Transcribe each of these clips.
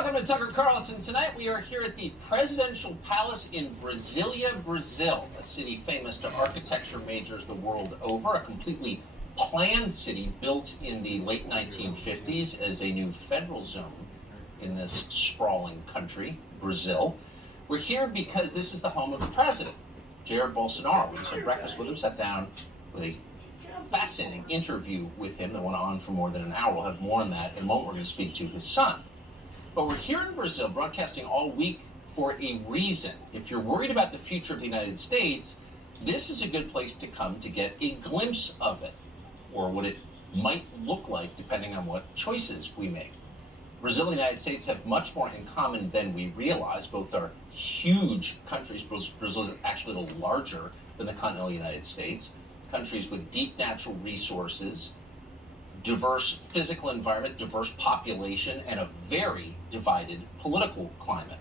Welcome to Tucker Carlson. Tonight we are here at the Presidential Palace in Brasilia, Brazil, a city famous to architecture majors the world over, a completely planned city built in the late 1950s as a new federal zone in this sprawling country, Brazil. We're here because this is the home of the president, Jair Bolsonaro. We just had breakfast with him, sat down with a fascinating interview with him that went on for more than an hour. We'll have more on that in a moment. We're going to speak to his son. But we're here in Brazil, broadcasting all week for a reason. If you're worried about the future of the United States, this is a good place to come to get a glimpse of it, or what it might look like depending on what choices we make. Brazil and the United States have much more in common than we realize. Both are huge countries. Brazil is actually a little larger than the continental United States. Countries with deep natural resources, diverse physical environment, diverse population, and a very divided political climate.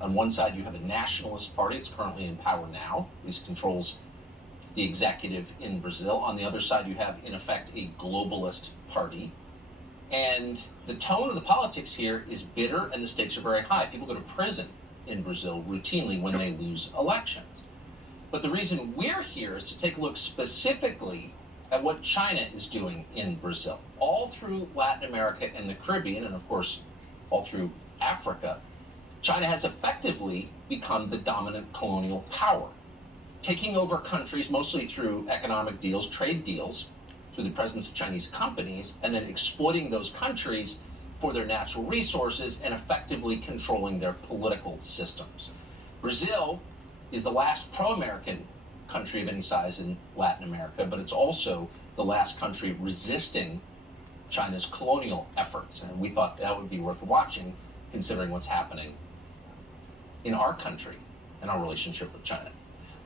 On one side, you have a nationalist party. It's currently in power now, at least controls the executive in Brazil. On the other side, you have, in effect, a globalist party. And the tone of the politics here is bitter, and the stakes are very high. People go to prison in Brazil routinely when they lose elections. But the reason we're here is to take a look specifically at what China is doing in Brazil. All through Latin America and the Caribbean, and of course, all through Africa, China has effectively become the dominant colonial power, taking over countries mostly through economic deals, trade deals, through the presence of Chinese companies, and then exploiting those countries for their natural resources and effectively controlling their political systems. Brazil is the last pro-American country of any size in Latin America, but it's also the last country resisting China's colonial efforts. And we thought that would be worth watching, considering what's happening in our country and our relationship with China.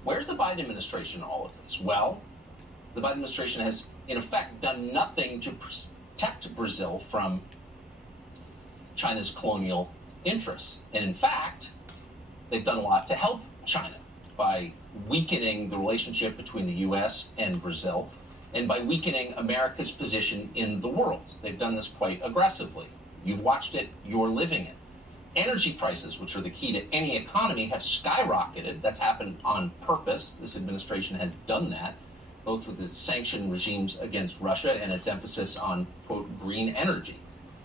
Where's the Biden administration in all of this? Well, the Biden administration has, in effect, done nothing to protect Brazil from China's colonial interests. And in fact, they've done a lot to help China by weakening the relationship between the U.S. and Brazil, and by weakening America's position in the world. They've done this quite aggressively. You've watched it, you're living it. Energy prices, which are the key to any economy, have skyrocketed. That's happened on purpose. This administration has done that, both with its sanction regimes against Russia and its emphasis on, quote, green energy.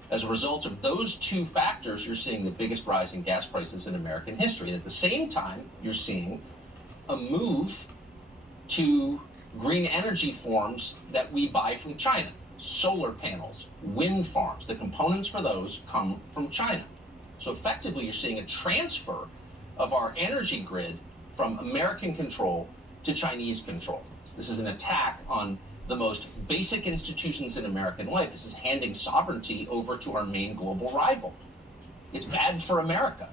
As a result of those two factors, you're seeing the biggest rise in gas prices in American history. And at the same time, you're seeing a move to green energy forms that we buy from China. Solar panels, wind farms, the components for those come from China. So effectively, you're seeing a transfer of our energy grid from American control to Chinese control. This is an attack on the most basic institutions in American life. This is handing sovereignty over to our main global rival. It's bad for America.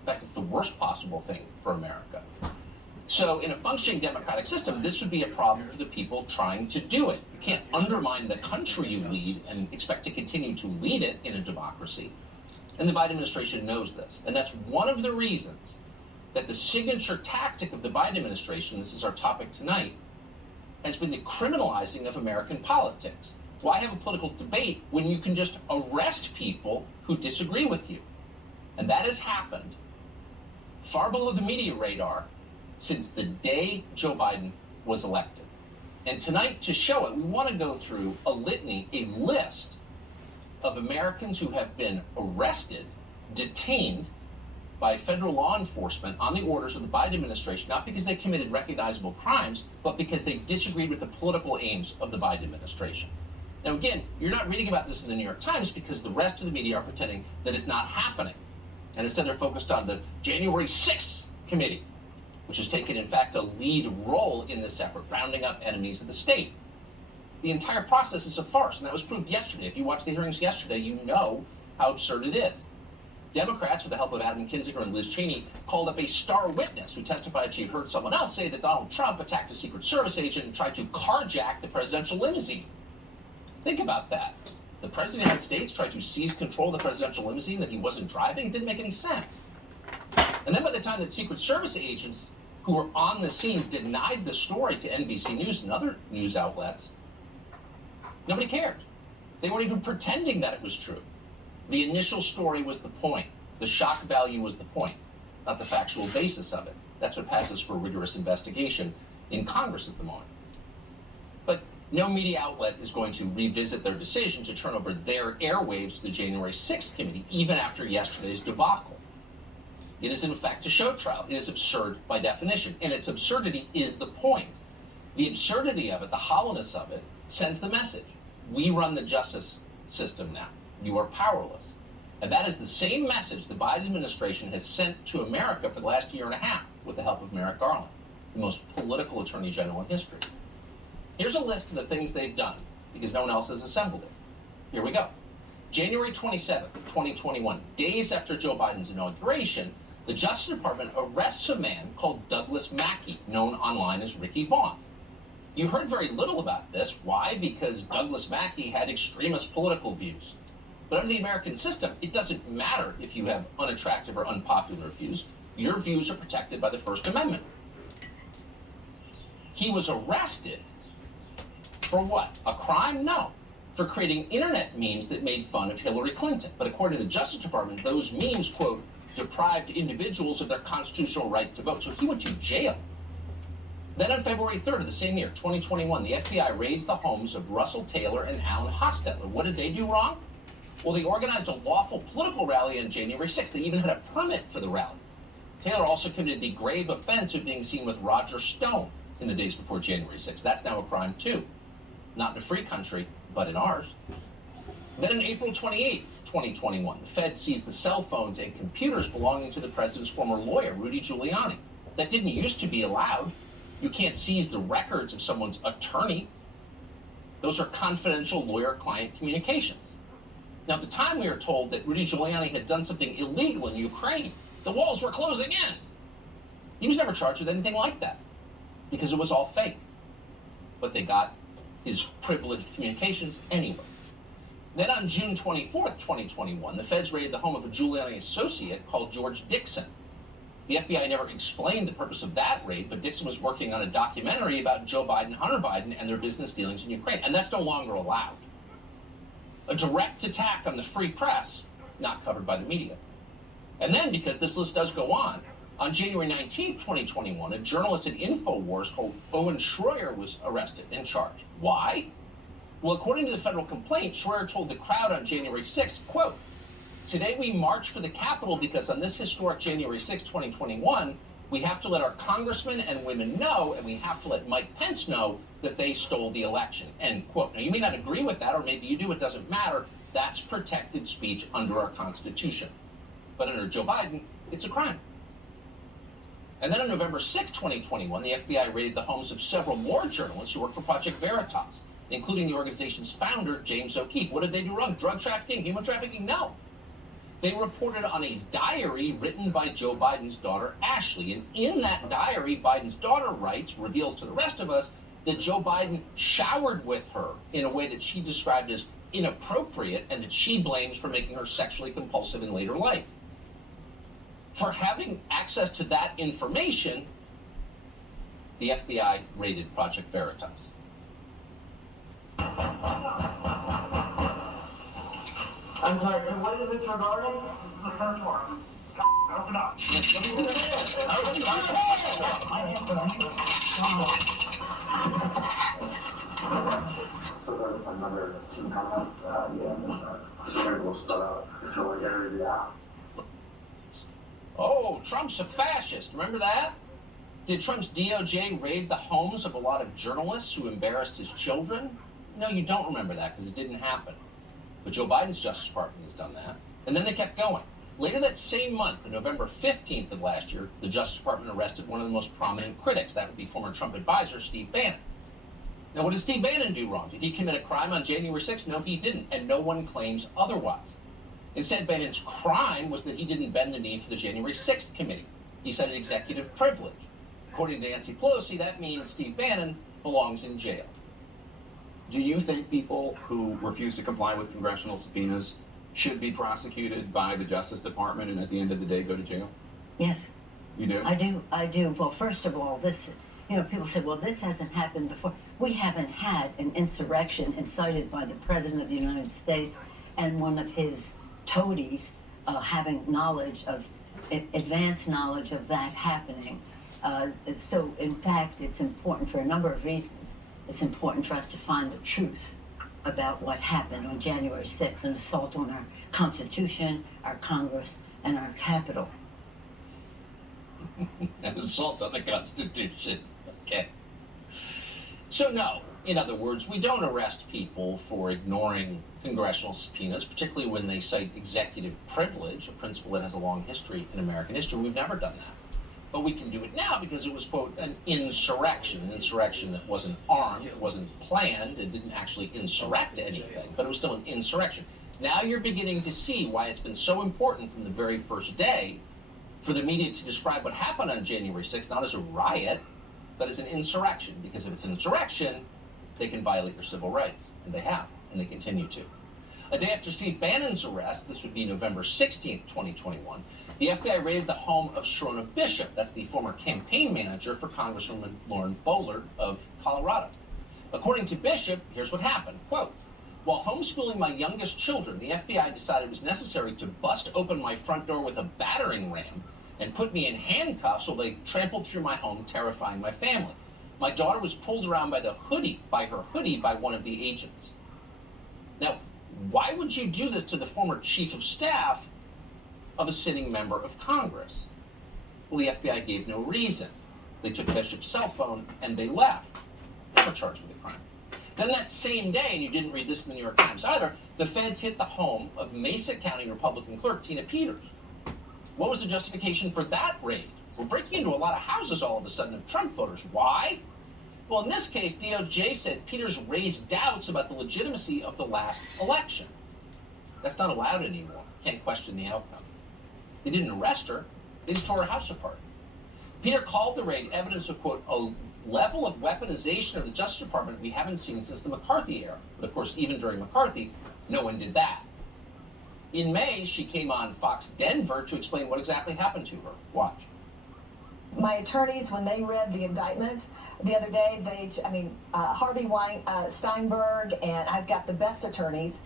In fact, it's the worst possible thing for America. So in a functioning democratic system, this would be a problem for the people trying to do it. You can't undermine the country you lead and expect to continue to lead it in a democracy. And the Biden administration knows this. And that's one of the reasons that the signature tactic of the Biden administration, this is our topic tonight, has been the criminalizing of American politics. Why have a political debate when you can just arrest people who disagree with you? And that has happened far below the media radar since the day Joe Biden was elected. And tonight, to show it, we want to go through a litany, a list of Americans who have been arrested, detained by federal law enforcement on the orders of the Biden administration, not because they committed recognizable crimes, but because they disagreed with the political aims of the Biden administration. Now, again, you're not reading about this in the New York Times because the rest of the media are pretending that it's not happening. And instead, they're focused on the January 6th committee, which has taken, in fact, a lead role in this effort, rounding up enemies of the state. The entire process is a farce, and that was proved yesterday. If you watched the hearings yesterday, you know how absurd it is. Democrats, with the help of Adam Kinzinger and Liz Cheney, called up a star witness who testified she heard someone else say that Donald Trump attacked a Secret Service agent and tried to carjack the presidential limousine. Think about that. The President of the United States tried to seize control of the presidential limousine that he wasn't driving. It didn't make any sense. And then by the time that Secret Service agents who were on the scene denied the story to NBC News and other news outlets, nobody cared. They weren't even pretending that it was true. The initial story was the point. The shock value was the point, not the factual basis of it. That's what passes for rigorous investigation in Congress at the moment. But no media outlet is going to revisit their decision to turn over their airwaves to the January 6th committee, even after yesterday's debacle. It is, in fact, a show trial. It is absurd by definition, and its absurdity is the point. The absurdity of it, the hollowness of it, sends the message. We run the justice system now. You are powerless. And that is the same message the Biden administration has sent to America for the last year and a half with the help of Merrick Garland, the most political attorney general in history. Here's a list of the things they've done, because no one else has assembled it. Here we go. January 27th, 2021, days after Joe Biden's inauguration, the Justice Department arrests a man called Douglas Mackey, known online as Ricky Vaughn. You heard very little about this. Why? Because Douglas Mackey had extremist political views. But under the American system, it doesn't matter if you have unattractive or unpopular views. Your views are protected by the First Amendment. He was arrested for what? A crime? No. For creating internet memes that made fun of Hillary Clinton. But according to the Justice Department, those memes, quote, deprived individuals of their constitutional right to vote. So he went to jail. Then on February 3rd of the same year, 2021, the FBI raids the homes of Russell Taylor and Alan Hostetler. What did they do wrong? Well, they organized a lawful political rally on January 6th. They even had a permit for the rally. Taylor also committed the grave offense of being seen with Roger Stone in the days before January 6th. That's now a crime, too. Not in a free country, but in ours. Then on April 28th, 2021, the Fed seized the cell phones and computers belonging to the president's former lawyer, Rudy Giuliani. That didn't used to be allowed. You can't seize the records of someone's attorney. Those are confidential lawyer-client communications. Now, at the time, we were told that Rudy Giuliani had done something illegal in Ukraine. The walls were closing in. He was never charged with anything like that because it was all fake. But they got his privileged communications anyway. Then on June 24th, 2021, the feds raided the home of a Giuliani associate called George Dixon. The FBI never explained the purpose of that raid, but Dixon was working on a documentary about Joe Biden, Hunter Biden, and their business dealings in Ukraine, and that's no longer allowed. A direct attack on the free press, not covered by the media. And then, because this list does go on January 19th, 2021, a journalist at InfoWars called Owen Schroyer was arrested and charged. Why? Well, according to the federal complaint, Schroyer told the crowd on January 6th, quote, "Today we march for the Capitol because on this historic January 6, 2021, we have to let our congressmen and women know, and we have to let Mike Pence know that they stole the election," end quote. Now, you may not agree with that, or maybe you do, it doesn't matter. That's protected speech under our Constitution. But under Joe Biden, it's a crime. And then on November 6, 2021, the FBI raided the homes of several more journalists who work for Project Veritas, including the organization's founder, James O'Keefe. What did they do wrong? Drug trafficking, human trafficking? No. They reported on a diary written by Joe Biden's daughter, Ashley. And in that diary, Biden's daughter writes, reveals to the rest of us, that Joe Biden showered with her in a way that she described as inappropriate and that she blames for making her sexually compulsive in later life. For having access to that information, the FBI raided Project Veritas. I'm sorry, so what is this regarding? This is a search warrant. Open up. So there's another team comment. Somebody will start out. So we're getting the app. Oh, Trump's a fascist. Remember that? Did Trump's DOJ raid the homes of a lot of journalists who embarrassed his children? No, you don't remember that because it didn't happen. But Joe Biden's Justice Department has done that. And then they kept going. Later that same month, on November 15th of last year, the Justice Department arrested one of the most prominent critics. That would be former Trump advisor, Steve Bannon. Now, what did Steve Bannon do wrong? Did he commit a crime on January 6th? No, he didn't. And no one claims otherwise. Instead, Bannon's crime was that he didn't bend the knee for the January 6th committee. He cited executive privilege. According to Nancy Pelosi, that means Steve Bannon belongs in jail. Do you think people who refuse to comply with congressional subpoenas should be prosecuted by the Justice Department and at the end of the day go to jail? Yes. You do? I do. Well, first of all, this, people say, well, this hasn't happened before. We haven't had an insurrection incited by the President of the United States and one of his toadies having knowledge of, advanced knowledge of that happening. So, in fact, it's important for a number of reasons. It's important for us to find the truth about what happened on January 6th, an assault on our Constitution, our Congress, and our Capitol. An assault on the Constitution. Okay. So no, in other words, we don't arrest people for ignoring congressional subpoenas, particularly when they cite executive privilege, a principle that has a long history in American history. We've never done that. But we can do it now because it was, quote, an insurrection that wasn't armed, it wasn't planned, it didn't actually insurrect anything, but it was still an insurrection. Now you're beginning to see why it's been so important from the very first day for the media to describe what happened on January 6th not as a riot, but as an insurrection. Because if it's an insurrection, they can violate your civil rights. And they have, and they continue to. A day after Steve Bannon's arrest, this would be November 16th, 2021, the FBI raided the home of Sherronna Bishop. That's the former campaign manager for Congresswoman Lauren Boebert of Colorado. According to Bishop, here's what happened. Quote, while homeschooling my youngest children, the FBI decided it was necessary to bust open my front door with a battering ram and put me in handcuffs while they trampled through my home, terrifying my family. My daughter was pulled around by her hoodie by one of the agents. Now, why would you do this to the former chief of staff of a sitting member of Congress? Well, the FBI gave no reason. They took Bishop's cell phone and they left. Never charged with a crime. Then that same day, and you didn't read this in the New York Times either, the feds hit the home of Mesa County Republican clerk Tina Peters. What was the justification for that raid? We're breaking into a lot of houses all of a sudden of Trump voters. Why? Well, in this case, DOJ said Peters raised doubts about the legitimacy of the last election. That's not allowed anymore. Can't question the outcome. They didn't arrest her. They just tore her house apart. Peter called the raid evidence of, quote, a level of weaponization of the Justice Department we haven't seen since the McCarthy era. But of course, even during McCarthy, no one did that. In May, she came on Fox Denver to explain what exactly happened to her. Watch. My attorneys, when they read the indictment the other day, Harvey Steinberg, and I've got the best attorneys,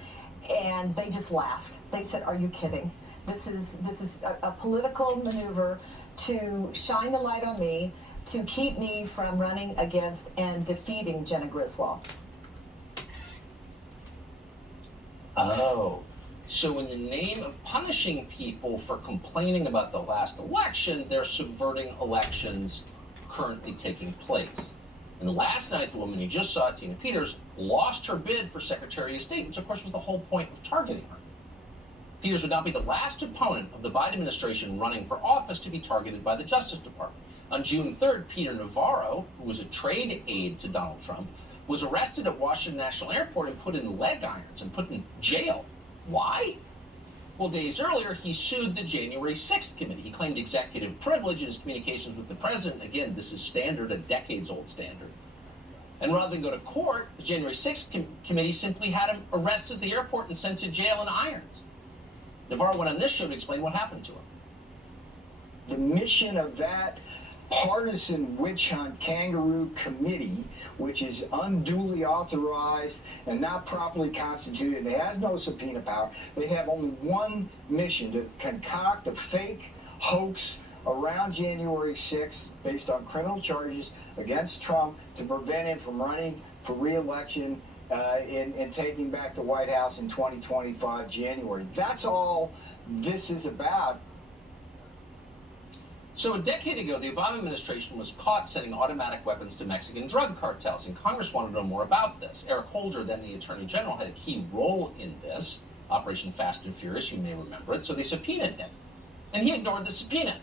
and they just laughed. They said, "Are you kidding? This is a political maneuver to shine the light on me, to keep me from running against and defeating Jenna Griswold." Oh. So in the name of punishing people for complaining about the last election, they're subverting elections currently taking place. And last night, the woman you just saw, Tina Peters, lost her bid for Secretary of State, which of course was the whole point of targeting her. Peters would not be the last opponent of the Biden administration running for office to be targeted by the Justice Department. On June 3rd, Peter Navarro, who was a trade aide to Donald Trump, was arrested at Washington National Airport and put in leg irons and put in jail. Why? Well, days earlier, he sued the January 6th committee. He claimed executive privilege in his communications with the president. Again, this is standard, a decades-old standard. And rather than go to court, the January 6th committee simply had him arrested at the airport and sent to jail in irons. Navarro went on this show to explain what happened to him. The mission of that partisan witch hunt kangaroo committee, which is unduly authorized and not properly constituted, it has no subpoena power. They have only one mission: to concoct a fake hoax around January 6th based on criminal charges against Trump to prevent him from running for re-election and taking back the White House in 2025 January. That's all this is about. So a decade ago, the Obama administration was caught sending automatic weapons to Mexican drug cartels, and Congress wanted to know more about this. Eric Holder, then the Attorney General, had a key role in this, Operation Fast and Furious, you may remember it, so they subpoenaed him. And he ignored the subpoena,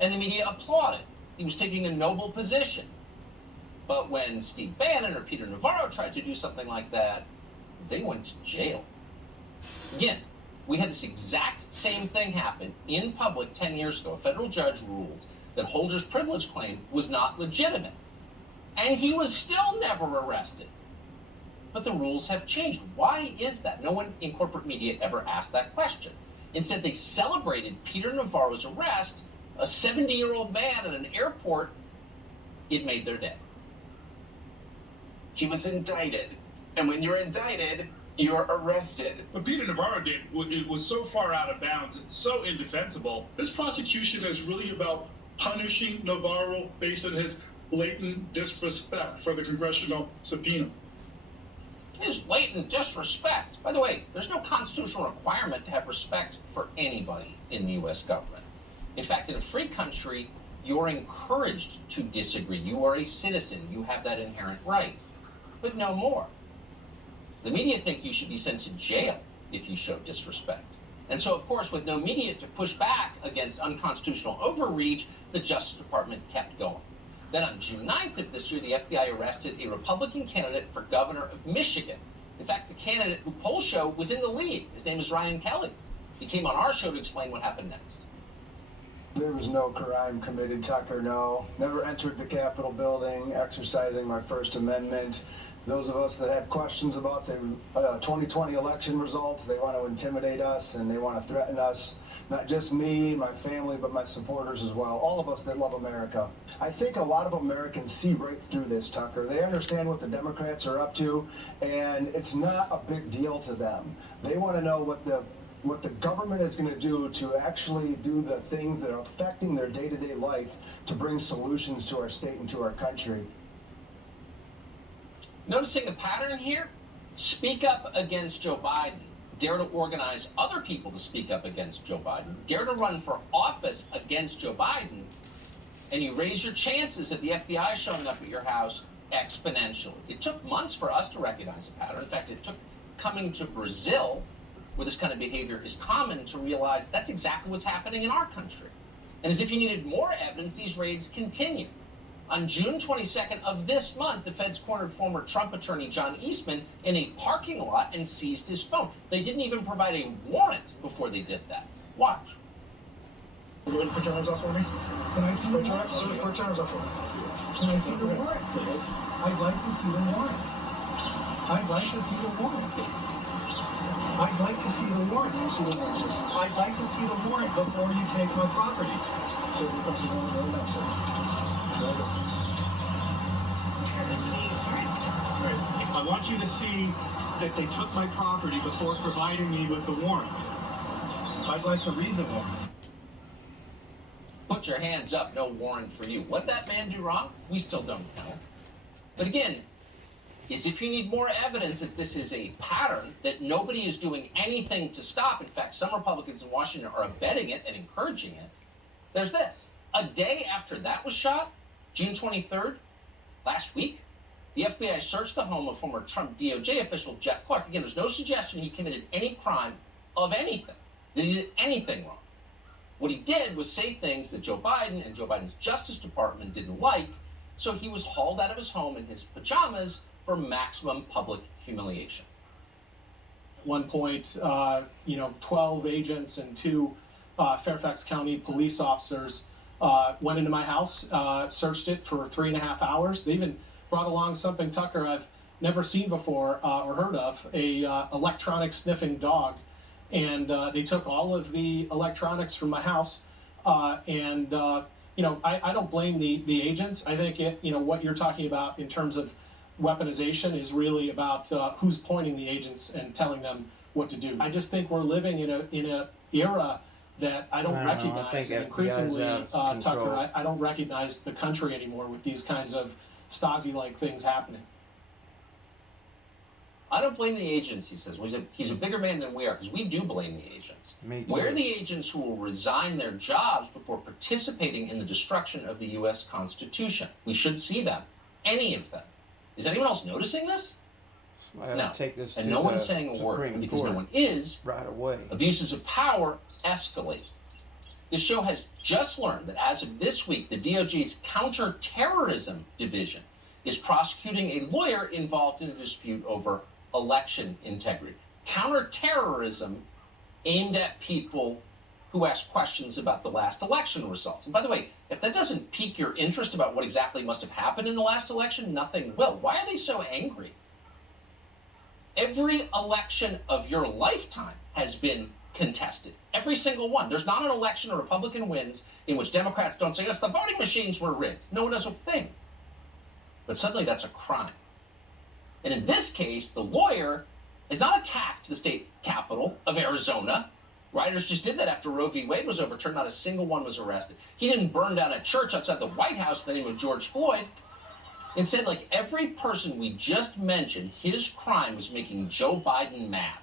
and the media applauded. He was taking a noble position. But when Steve Bannon or Peter Navarro tried to do something like that, they went to jail. Again, we had this exact same thing happen in public 10 years ago. A federal judge ruled that Holder's privilege claim was not legitimate. And he was still never arrested. But the rules have changed. Why is that? No one in corporate media ever asked that question. Instead, they celebrated Peter Navarro's arrest, a 70-year-old man at an airport. It made their day. He was indicted. And when you're indicted, you're arrested. What Peter Navarro did it was so far out of bounds and so indefensible. This prosecution is really about punishing Navarro based on his blatant disrespect for the congressional subpoena. His blatant disrespect. By the way, there's no constitutional requirement to have respect for anybody in the U.S. government. In fact, in a free country, you're encouraged to disagree. You are a citizen. You have that inherent right, but no more. The media think you should be sent to jail if you show disrespect. And so, of course, with no media to push back against unconstitutional overreach, the Justice Department kept going. Then on June 9th of this year, the FBI arrested a Republican candidate for governor of Michigan. In fact, the candidate who polls show was in the lead. His name is Ryan Kelly. He came on our show to explain what happened next. There was no crime committed, Tucker, no. Never entered the Capitol building, exercising my First Amendment. Those of us that had questions about the 2020 election results, they want to intimidate us and they want to threaten us. Not just me, my family, but my supporters as well. All of us that love America. I think a lot of Americans see right through this, Tucker. They understand what the Democrats are up to, and it's not a big deal to them. They want to know what the government is going to do to actually do the things that are affecting their day-to-day life to bring solutions to our state and to our country. Noticing a pattern here? Speak up against Joe Biden. Dare to organize other people to speak up against Joe Biden. Dare to run for office against Joe Biden. And you raise your chances of the FBI showing up at your house exponentially. It took months for us to recognize a pattern. In fact, it took coming to Brazil, where this kind of behavior is common, to realize that's exactly what's happening in our country. And as if you needed more evidence, these raids continue. On June 22nd of this month, the feds cornered former Trump attorney John Eastman in a parking lot and seized his phone. They didn't even provide a warrant before they did that. Watch. You want to put your hands off for me? Can I see the Put your warrant? hands off for me. Can I see the warrant, please? I'd like to see the warrant. I'd like to see the warrant. I'd like to see the warrant. I'd like to see the warrant before you take my property. So we come to the warrant right now, sir. I want you to see that they took my property before providing me with the warrant. I'd like to read the warrant. Put your hands up, no warrant for you. What that man do wrong? We still don't know. But again, is if you need more evidence that this is a pattern, that nobody is doing anything to stop. In fact, some Republicans in Washington are abetting it and encouraging it. There's this. A day after that was shot, June 23rd, last week, the FBI searched the home of former Trump DOJ official Jeff Clark. Again, there's no suggestion he committed any crime of anything, that he did anything wrong. What he did was say things that Joe Biden and Joe Biden's Justice Department didn't like, so he was hauled out of his home in his pajamas for maximum public humiliation. At one point, 12 agents and 2 Fairfax County police officers went into my house, searched it for 3.5 hours. They even brought along something, Tucker, I've never seen before or heard of, a electronic sniffing dog. And they took all of the electronics from my house. I don't blame the agents. I think what you're talking about in terms of weaponization is really about who's pointing the agents and telling them what to do. I just think we're living in a era that I don't recognize. And increasingly, Tucker, I don't recognize the country anymore with these kinds of Stasi-like things happening. I don't blame the agents, he says. Well, he's a bigger man than we are, because we do blame the agents. We're the agents who will resign their jobs before participating in the destruction of the U.S. Constitution. We should see them, any of them. Is anyone else noticing this? No. And no one's saying a word. And because no one is, right away. Abuses of power escalate. This show has just learned that as of this week, the DOJ's Counterterrorism Division is prosecuting a lawyer involved in a dispute over election integrity. Counterterrorism aimed at people who ask questions about the last election results. And by the way, if that doesn't pique your interest about what exactly must have happened in the last election, nothing will. Why are they so angry? Every election of your lifetime has been contested. Every single one. There's not an election a Republican wins in which Democrats don't say, yes, the voting machines were rigged. No one does a thing. But suddenly that's a crime. And in this case, the lawyer has not attacked the state capital of Arizona. Rioters just did that after Roe v. Wade was overturned. Not a single one was arrested. He didn't burn down a church outside the White House in the name of George Floyd. Instead, like every person we just mentioned, his crime was making Joe Biden mad.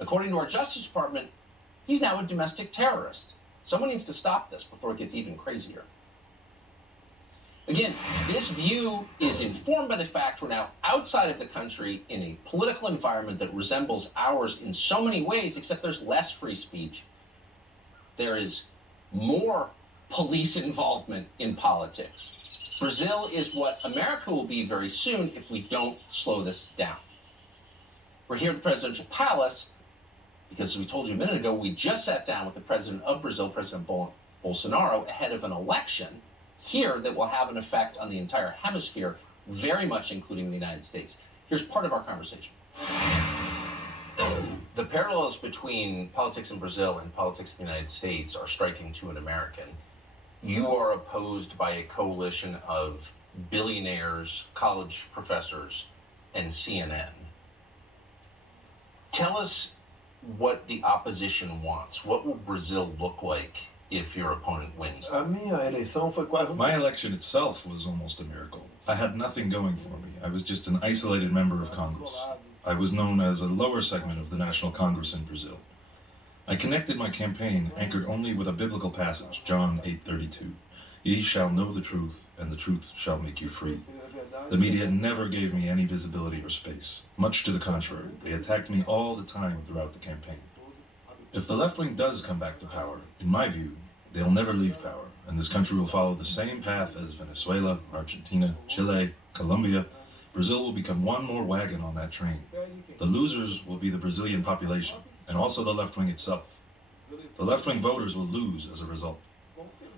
According to our Justice Department, he's now a domestic terrorist. Someone needs to stop this before it gets even crazier. Again, this view is informed by the fact we're now outside of the country in a political environment that resembles ours in so many ways, except there's less free speech. There is more police involvement in politics. Brazil is what America will be very soon if we don't slow this down. We're here at the presidential palace because, as we told you a minute ago, we just sat down with the president of Brazil, President Bolsonaro, ahead of an election here that will have an effect on the entire hemisphere, very much including the United States. Here's part of our conversation. The parallels between politics in Brazil and politics in the United States are striking to an American. You are opposed by a coalition of billionaires, college professors, and CNN. Tell us what the opposition wants. What will Brazil look like if your opponent wins? My election itself was almost a miracle. I had nothing going for me. I was just an isolated member of Congress. I was known as a lower segment of the National Congress in Brazil. I connected my campaign anchored only with a biblical passage, John 8:32. Ye shall know the truth, and the truth shall make you free. The media never gave me any visibility or space. Much to the contrary, they attacked me all the time throughout the campaign. If the left wing does come back to power, in my view, they'll never leave power, and this country will follow the same path as Venezuela, Argentina, Chile, Colombia. Brazil will become one more wagon on that train. The losers will be the Brazilian population, and also the left wing itself. The left wing voters will lose as a result.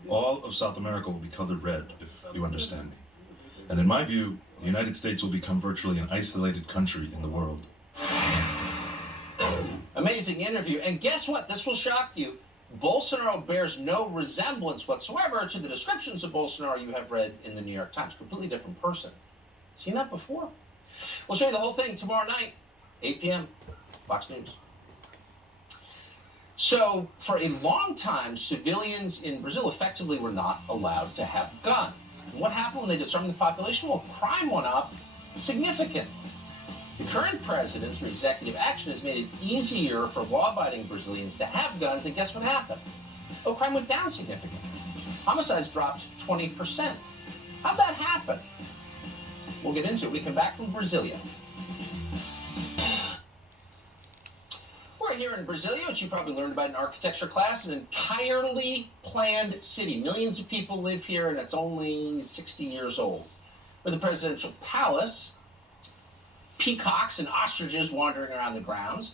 All of South America will be colored red, if you understand me. And in my view, the United States will become virtually an isolated country in the world. Amazing interview. And guess what? This will shock you. Bolsonaro bears no resemblance whatsoever to the descriptions of Bolsonaro you have read in the New York Times. Completely different person. Seen that before? We'll show you the whole thing tomorrow night, 8 p.m., Fox News. So, for a long time, civilians in Brazil effectively were not allowed to have guns. And what happened when they disarmed the population? Well, crime went up significantly. The current president, through executive action, has made it easier for law-abiding Brazilians to have guns, and guess what happened? Oh, crime went down significantly. Homicides dropped 20%. How'd that happen? We'll get into it when we come back from Brasilia. We're here in Brasilia, which you probably learned about in architecture class, an entirely planned city. Millions of people live here, and it's only 60 years old. We're the presidential palace. Peacocks and ostriches wandering around the grounds.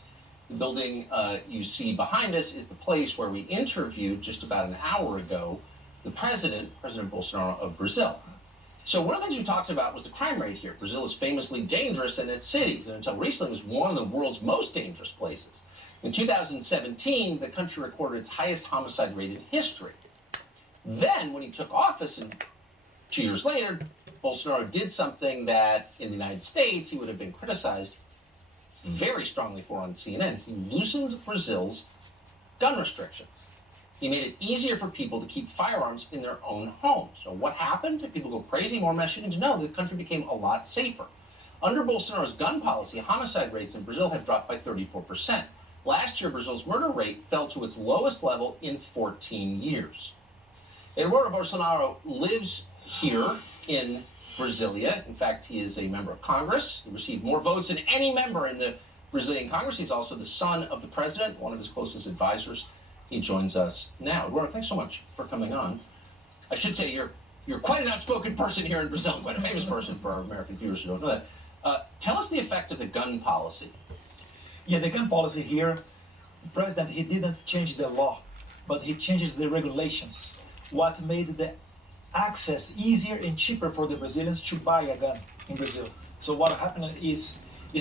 The building you see behind us is the place where we interviewed just about an hour ago the President Bolsonaro of Brazil. So one of the things we talked about was the crime rate here. Brazil is famously dangerous in its cities, and until recently was one of the world's most dangerous places. In 2017, the country recorded its highest homicide rate in history. Then, when he took office, and 2 years later, Bolsonaro did something that in the United States he would have been criticized very strongly for on CNN. He loosened Brazil's gun restrictions. He made it easier for people to keep firearms in their own homes. So what happened? Did people go crazy? More mess you need to know. The country became a lot safer. Under Bolsonaro's gun policy, homicide rates in Brazil have dropped by 34%. Last year, Brazil's murder rate fell to its lowest level in 14 years. Eduardo Bolsonaro lives here in Brasilia. In fact, he is a member of Congress. He received more votes than any member in the Brazilian Congress. He's also the son of the president, one of his closest advisors. He joins us now. Eduardo, thanks so much for coming on. I should say you're quite an outspoken person here in Brazil, quite a famous person for our American viewers who don't know that. Tell us the effect of the gun policy. Yeah, the gun policy here, the president, he didn't change the law, but he changes the regulations. What made the access easier and cheaper for the Brazilians to buy a gun in Brazil. So what happened is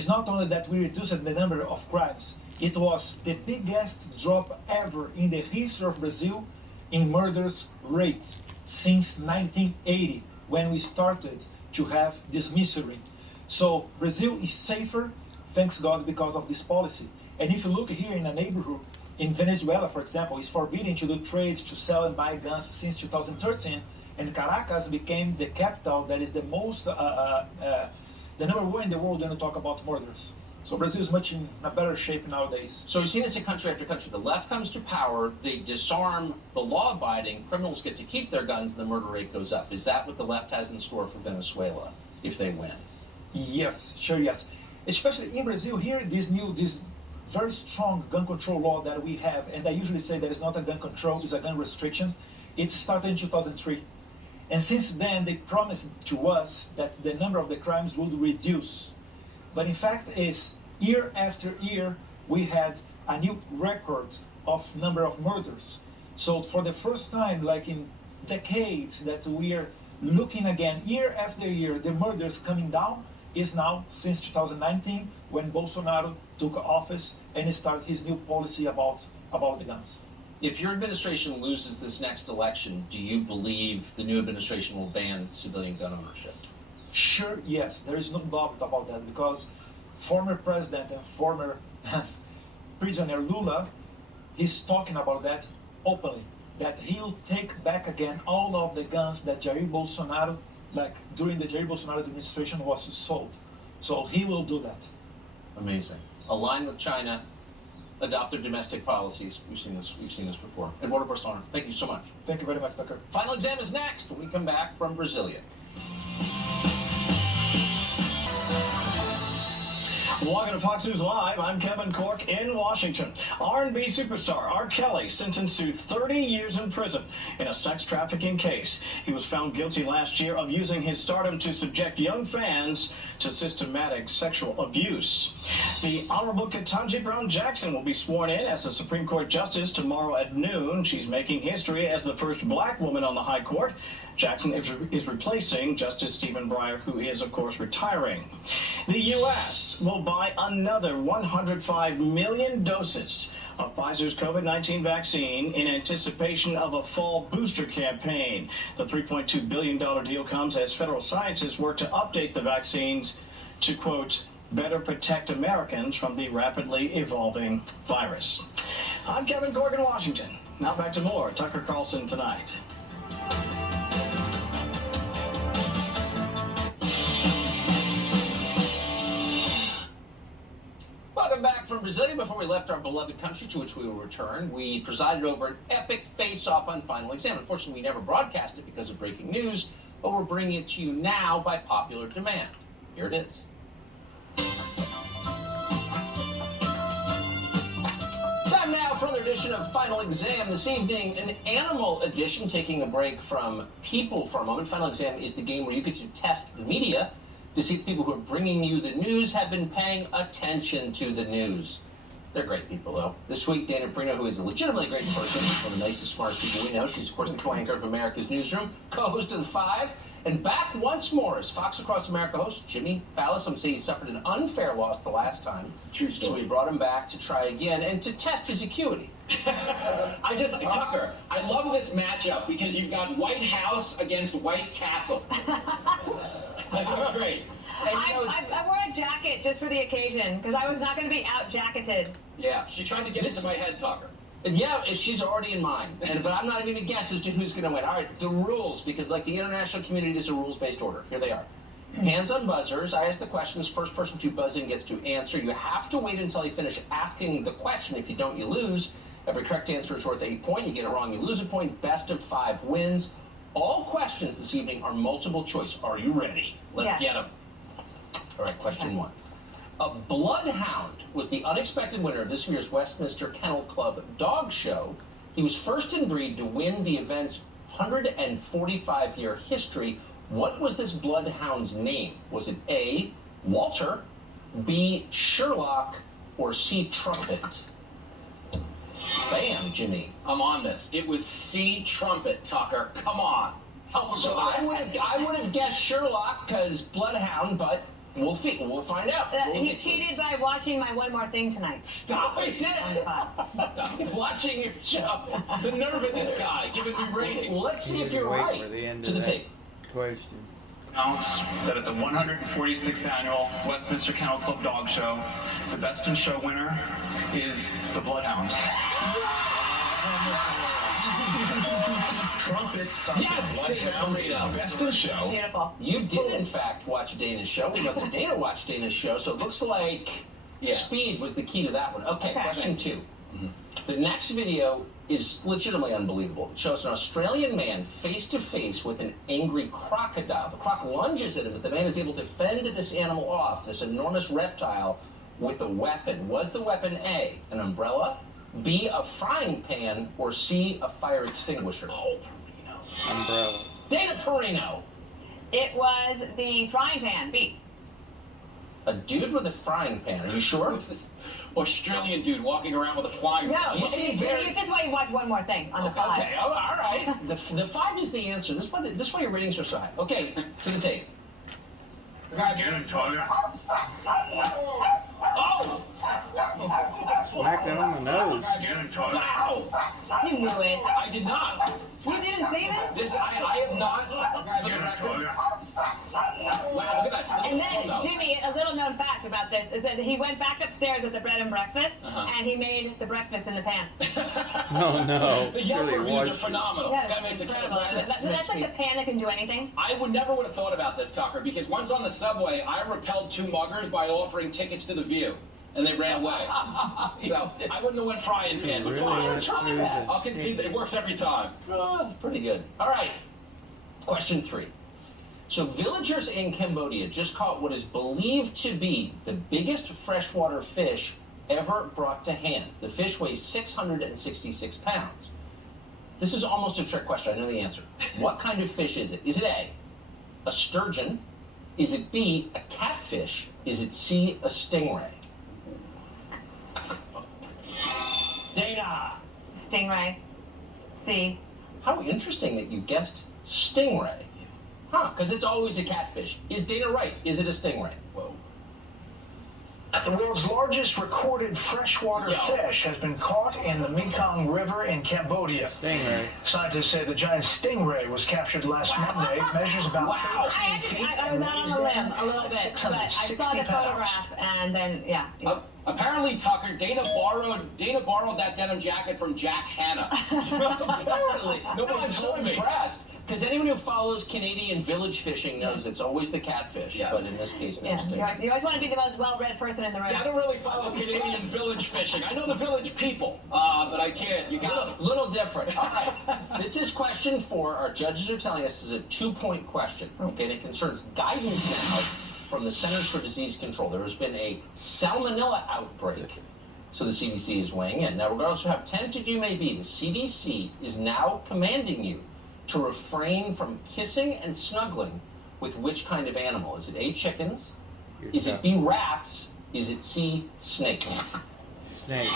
not only that we reduced the number of crimes, it was the biggest drop ever in the history of Brazil in murders rate since 1980, when we started to have this misery. So Brazil is safer thanks God, because of this policy. And if you look here in a neighborhood, in Venezuela, for example, it's forbidden to do trades, to sell and buy guns since 2013, and Caracas became the capital that is the most, the number one in the world when you talk about murders. So Brazil is much in a better shape nowadays. So we've seen this in country after country. The left comes to power, they disarm the law-abiding, criminals get to keep their guns, and the murder rate goes up. Is that what the left has in store for Venezuela if they win? Yes, sure, yes. Especially in Brazil, here, this very strong gun control law that we have, and I usually say that it's not a gun control, it's a gun restriction. It started in 2003. And since then, they promised to us that the number of the crimes would reduce. But in fact, is year after year, we had a new record of number of murders. So for the first time, like in decades, that we are looking again, year after year, the murders coming down is now since 2019, when Bolsonaro took office and started his new policy about the guns. If your administration loses this next election, do you believe the new administration will ban civilian gun ownership? Sure, yes. There is no doubt about that, because former president and former prisoner Lula is talking about that openly, that he'll take back again all of the guns that Jair Bolsonaro, like during the Jair Bolsonaro administration, was sold. So he will do that. Amazing. Align with China, adopt their domestic policies. We've seen this before. Eduardo Bolsonaro, thank you so much. Thank you very much, Tucker. Final exam is next when we come back from Brasilia. Welcome to Fox News Live. I'm Kevin Cork in Washington. R&B superstar R. Kelly sentenced to 30 years in prison in a sex trafficking case. He was found guilty last year of using his stardom to subject young fans to systematic sexual abuse. The Honorable Ketanji Brown Jackson will be sworn in as a Supreme Court Justice tomorrow at noon. She's making history as the first black woman on the High Court. Jackson is replacing Justice Stephen Breyer, who is, of course, retiring. The U.S. will buy another 105 million doses of Pfizer's COVID-19 vaccine in anticipation of a fall booster campaign. The $3.2 billion deal comes as federal scientists work to update the vaccines to, quote, better protect Americans from the rapidly evolving virus. I'm Kevin Cork in Washington. Now back to more Tucker Carlson Tonight. Welcome back from Brasilia. Before we left our beloved country, to which we will return, we presided over an epic face-off on Final Exam. Unfortunately, we never broadcast it because of breaking news, but we're bringing it to you now by popular demand. Here it is. Time now for another edition of Final Exam. This evening, an animal edition, taking a break from people for a moment. Final Exam is the game where you get to test the media to see if people who are bringing you the news have been paying attention to the news. They're great people, though. This week, Dana Perino, who is a legitimately great person, one of the nicest, smartest people we know. She's, of course, the co-anchor of America's Newsroom, co-host of The Five, and back once more as Fox Across America host, Jimmy Fallis. Some say he suffered an unfair loss the last time. True story. So we brought him back to try again and to test his acuity. Tucker, I love this matchup because you've got White House against White Castle. I think it's great. I wore a jacket just for the occasion because I was not going to be out-jacketed. Yeah, she tried to get into my head, Tucker. And yeah, she's already in mine. But I'm not even going to guess as to who's going to win. All right, the rules, because like the international community, there's a rules-based order. Here they are. Hands on buzzers. I ask the questions. First person to buzz in gets to answer. You have to wait until I finish asking the question. If you don't, you lose. Every correct answer is worth 8 points. You get it wrong, you lose a point. Best of 5 wins. All questions this evening are multiple choice. Are you ready? Let's get them. All right, question 1. A bloodhound was the unexpected winner of this year's Westminster Kennel Club Dog Show. He was first in breed to win the event's 145-year history. What was this bloodhound's name? Was it A, Walter, B, Sherlock, or C, Trumpet? Bam, Jimmy. I'm on this. It was C, Trumpet, Tucker. Come on. So I would have guessed Sherlock because bloodhound, but we'll find out. He cheated by watching my One More Thing tonight. Stop it! Stop watching your show. The nerve of this guy giving me ratings. Let's see if you're right. For the end to of the that tape. question. Announce that at the 146th annual Westminster Kennel Club Dog Show, the Best in Show winner is the Bloodhound. Trumpet. Yes, Dana Perino. Best in Show. Beautiful. You did, in fact, watch Dana's show. We know that Dana watched Dana's show, so it looks like speed was the key to that one. Okay, question 2. The next video is legitimately unbelievable. It shows an Australian man face-to-face with an angry crocodile. The croc lunges at him, but the man is able to fend this animal off, this enormous reptile, with a weapon. Was the weapon A, an umbrella, B, a frying pan, or C, a fire extinguisher? Oh, Perino. Umbrella. Dana Perino. It was the frying pan. B. A dude with a frying pan. Are you sure? Who's this Australian dude walking around with a flying No, pan? this is why you watch one more thing on the 5. Okay, all right. The 5 is the answer. This why your ratings are so high. Okay, to the tape. Oh! Smack that on the nose. Wow! You knew it. I did not. You didn't see this? I have not, for the record. Wow, look at that. And then, Jimmy, a little known fact about this is that he went back upstairs at the bread and breakfast, and he made the breakfast in the pan. Oh, no. The Yelp reviews are phenomenal. Yes, That makes it incredible. That's like the pan that can do anything. I never would have thought about this, Tucker, because once on the subway, I repelled 2 muggers by offering tickets to The View, and they ran away. So I wouldn't have went frying pan, but fine. I'll concede that it works every time. Oh, pretty good. All right. Question 3. So villagers in Cambodia just caught what is believed to be the biggest freshwater fish ever brought to hand. The fish weighs 666 pounds. This is almost a trick question. I know the answer. What kind of fish is it? Is it A sturgeon? Is it B, a catfish? Is it C, a stingray? Dana! Stingray. C. How interesting that you guessed stingray. Huh, because it's always a catfish. Is Dana right? Is it a stingray? Whoa. The world's largest recorded freshwater fish has been caught in the Mekong River in Cambodia. Stingray. Scientists say the giant stingray was captured last Monday. It measures about 13 feet. I was out on a limb a little bit, but I saw the photograph, and then, Apparently, Tucker, Dana borrowed that denim jacket from Jack Hanna. Apparently. Nobody I'm so told me. impressed. Because anyone who follows Canadian village fishing knows it's always the catfish. Yes. But in this case, no stingray. You always want to be the most well-read person in the room. Yeah, I don't really follow Canadian village fishing. I know the village people, but I can't. You got it. Little different. All right. This is question 4. Our judges are telling us this is a 2-point question. Okay, and it concerns guidance now from the Centers for Disease Control. There has been a salmonella outbreak, so the CDC is weighing in. Now, regardless of how tentative you may be, the CDC is now commanding you to refrain from kissing and snuggling with which kind of animal? Is it A, chickens? Is it B, rats? Is it C, snakes? Snake.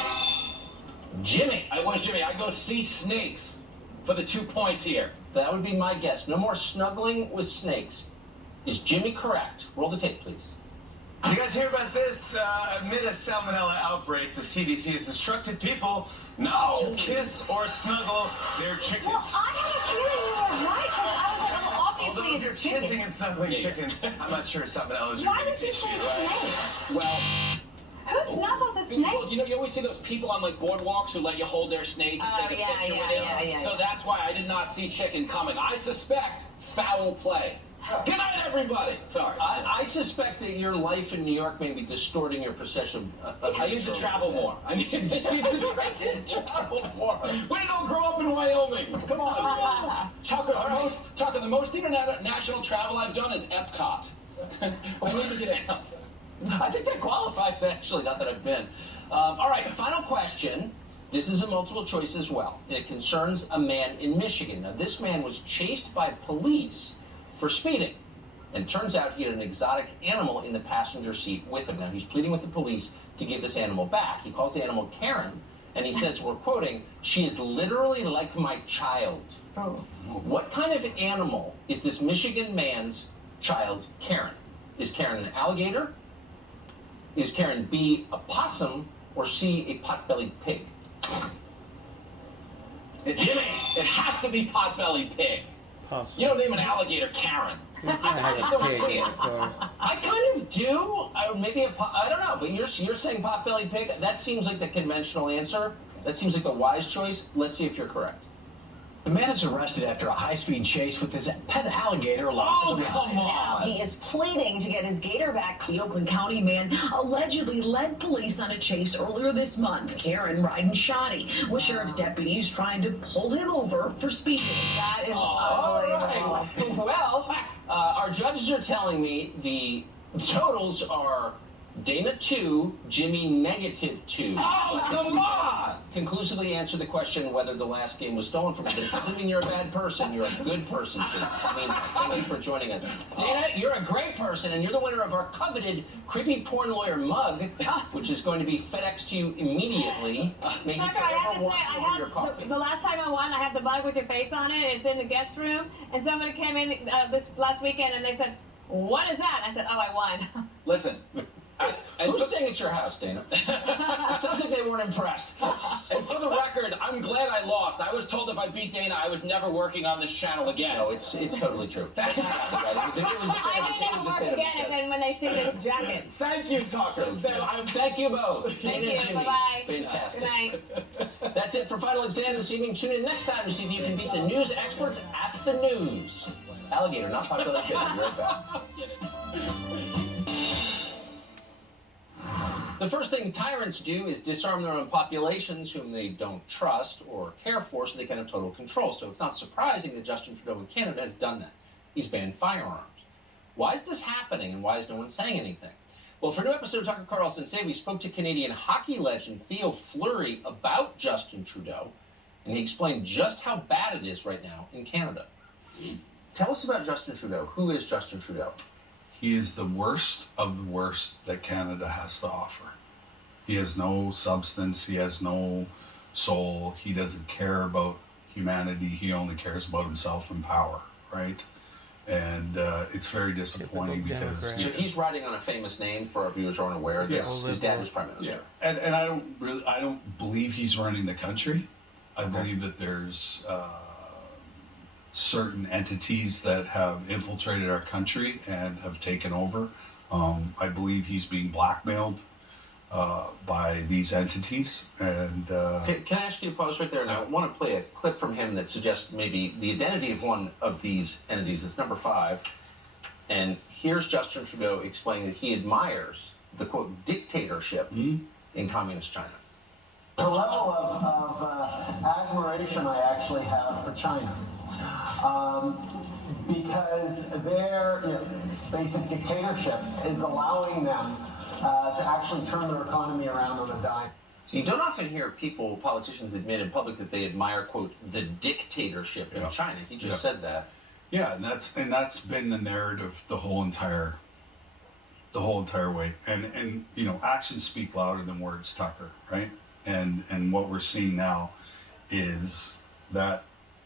Jimmy. I go C, snakes for the 2 points here. That would be my guess. No more snuggling with snakes. Is Jimmy correct? Roll the tape, please. You guys hear about this? Amid a salmonella outbreak, the CDC has instructed people not to kiss or snuggle their chickens. Well, I had a feeling you were right, because I was like, well, obviously Although if you're it's chicken. kissing and snuggling chickens, I'm not sure salmonella is your Why biggest did you say issue. snake? Well, Who snuggles a snake? well, you always see those people on like boardwalks who let you hold their snake and take a picture with it. So that's why I did not see chicken coming. I suspect foul play. Good night, everybody. Sorry. I suspect that your life in New York may be distorting your perception of I need to travel more. I need to travel more. Way to go, grow up in Wyoming. Come on. Tucker, the most international travel I've done is Epcot. I need to get out. I think that qualifies, actually, not that I've been. All right, final question. This is a multiple choice as well, and it concerns a man in Michigan. Now, this man was chased by police for speeding, and it turns out he had an exotic animal in the passenger seat with him. Now, he's pleading with the police to give this animal back. He calls the animal Karen, and he says, we're quoting, "She is literally like my child." Oh. What kind of animal is this Michigan man's child, Karen? Is Karen an alligator? Is Karen B, a possum, or C, a pot-bellied pig? Jimmy, it has to be pot-bellied pig. Possum. You don't name an alligator Karen. You're gonna have just a don't pig see in it. the car. I kind of do. Maybe I don't know, but you're saying potbelly pig. That seems like the conventional answer. That seems like the wise choice. Let's see if you're correct. The man is arrested after a high-speed chase with his pet alligator locked in the come Now on. he is pleading to get his gator back. The Oakland County man allegedly led police on a chase earlier this month. Karen riding shoddy with sheriff's deputies trying to pull him over for speeding. That is All unbelievable. right. Well, our judges are telling me the totals are Dana 2, Jimmy -2. Oh, come on! Conclusively answer the question whether the last game was stolen from you. But it doesn't mean you're a bad person. You're a good person, too. I mean, thank you for joining us. Dana, you're a great person, and you're the winner of our coveted creepy porn lawyer mug, which is going to be FedExed to you immediately. May you Tucker, I have forever to say, watch over your I coffee. have the last time I won, I have the mug with your face on it. It's in the guest room, and somebody came in this last weekend, and they said, "What is that?" And I said, "Oh, I won." Listen. Who's staying at your house, Dana? It sounds like they weren't impressed. And for the record, I'm glad I lost. I was told if I beat Dana, I was never working on this channel again. No, it's totally true. That's exactly right. It was a I may never work again, and then when they see this jacket. Thank you, Tucker. Thank you both. Thank Dana you. and Jimmy. Bye-bye. Fantastic. Good night. That's it for Final Exam this evening. Tune in next time to see if you can beat the news experts at the news. Alligator, not potbelly pig. Be right back. The first thing tyrants do is disarm their own populations whom they don't trust or care for, so they can have total control. So it's not surprising that Justin Trudeau in Canada has done that. He's banned firearms. Why is this happening, and why is no one saying anything? Well, for a new episode of Tucker Carlson Today, we spoke to Canadian hockey legend Theo Fleury about Justin Trudeau, and he explained just how bad it is right now in Canada. Tell us about Justin Trudeau. Who is Justin Trudeau? He is the worst of the worst that Canada has to offer. He has no substance. He has no soul. He doesn't care about humanity. He only cares about himself and power, right? And it's very disappointing because... So he's riding on a famous name for our viewers who aren't aware of this. Yes. His dad was Prime Minister. Yeah. And I don't believe he's running the country. I believe that there's certain entities that have infiltrated our country and have taken over. I believe he's being blackmailed by these entities. And Can I ask you to pause right there? And I want to play a clip from him that suggests maybe the identity of one of these entities. It's number 5. And here's Justin Trudeau explaining that he admires the, quote, dictatorship in communist China. The level of admiration I actually have for China. Because their basic dictatorship is allowing them to actually turn their economy around on a dime. So you don't often hear politicians admit in public that they admire, quote, the dictatorship in China. He just said that. Yeah, and that's been the narrative the whole entire way. And actions speak louder than words, Tucker, right? And what we're seeing now is that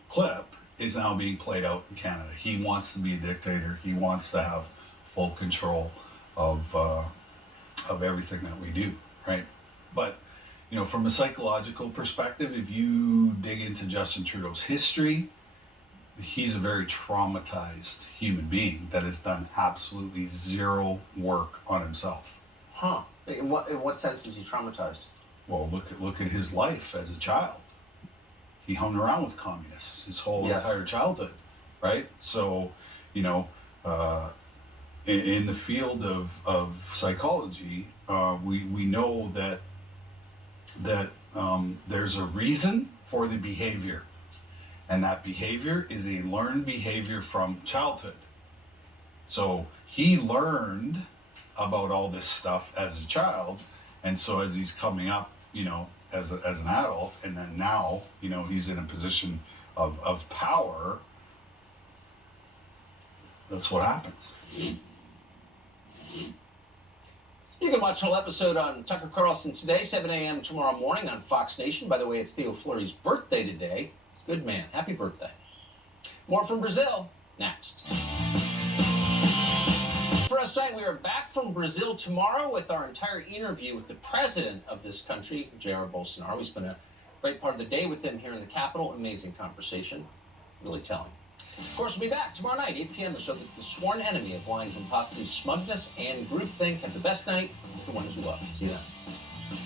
clip is now being played out in Canada. He wants to be a dictator. He wants to have full control of everything that we do, right? But from a psychological perspective, if you dig into Justin Trudeau's history, he's a very traumatized human being that has done absolutely zero work on himself. Huh. In what sense is he traumatized? Well, look at his life as a child. He hung around with communists his whole entire childhood, right? So, in the field of psychology, we know that there's a reason for the behavior, and that behavior is a learned behavior from childhood. So he learned about all this stuff as a child, and so as he's coming up, as an adult, and then now, he's in a position of power, that's what happens. You can watch the whole episode on Tucker Carlson Today, 7 a.m. tomorrow morning on Fox Nation. By the way, it's Theo Fleury's birthday today. Good man. Happy birthday. More from Brazil next. For us tonight, we are back from Brazil tomorrow with our entire interview with the president of this country, Jair Bolsonaro. We spent a great part of the day with him here in the capital. Amazing conversation. Really telling. Of course, we'll be back tomorrow night, 8 p.m. The show that's the sworn enemy of lying, pomposity, smugness, and groupthink. Have the best night with the ones you love. See you then.